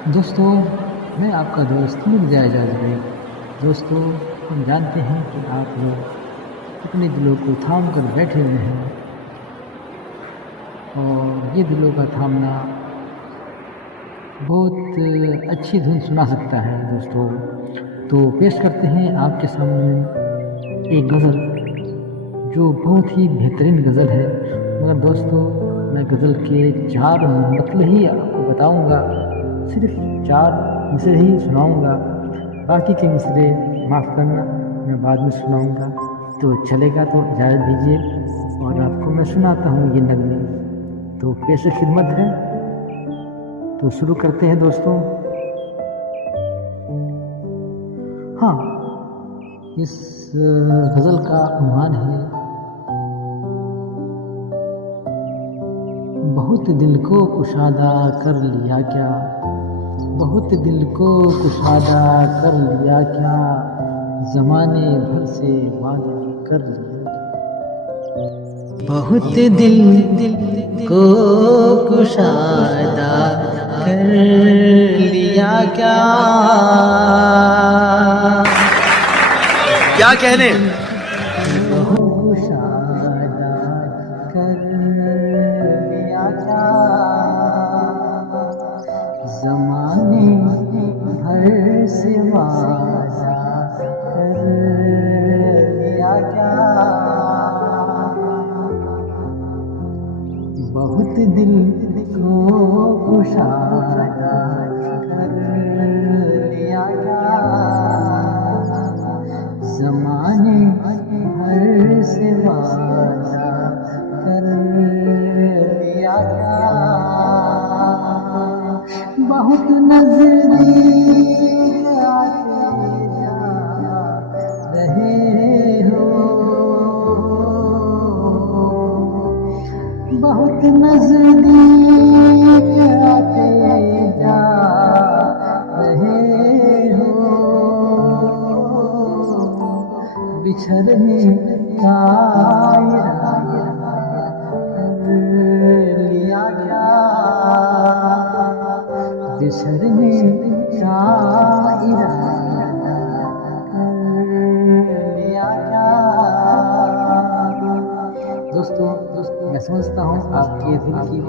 दोस्तों, मैं आपका दोस्त मिर्ज़ा एजाज भाई। दोस्तों, हम जानते हैं कि आप लोग अपने दिलों को थाम कर बैठे हुए हैं और ये दिलों का थामना बहुत अच्छी धुन सुना सकता है दोस्तों। तो पेश करते हैं आपके सामने एक गज़ल जो बहुत ही बेहतरीन गज़ल है। मगर दोस्तों, मैं गज़ल के 4 मतलब ही आपको बताऊंगा, सिर्फ 4 मिसरे ही सुनाऊंगा, बाकी के मिसरे माफ़ करना मैं बाद में सुनाऊंगा। तो चलेगा तो इजाज़त दीजिए और आपको मैं सुनाता हूँ ये नगमे। तो पेश खिदमत है, तो शुरू करते हैं दोस्तों। हाँ, इस गज़ल का उन्वान है बहुत दिल को कुशादा कर लिया क्या, बहुत दिल को कुशादा कर लिया क्या, ज़माने भर से वादा कर लिया। बहुत दिल को कुशादा कर लिया क्या, क्या कहने। कुशादा कर लिया क्या, ज़माने भर से वादा कर लिया क्या, बहुत दिल को कुशादा कर लिया क्या, ज़माने भर से वादा कर लिया क्या, बहुत नज़दीक आते जा रहे हो, बहुत नज़दीक आते जा रहे हो, बिछड़ने का इरादा कर लिया क्या, बिछड़ने का इरादा कर लिया क्या। दोस्तों, मैं समझता हूँ आपके दिल की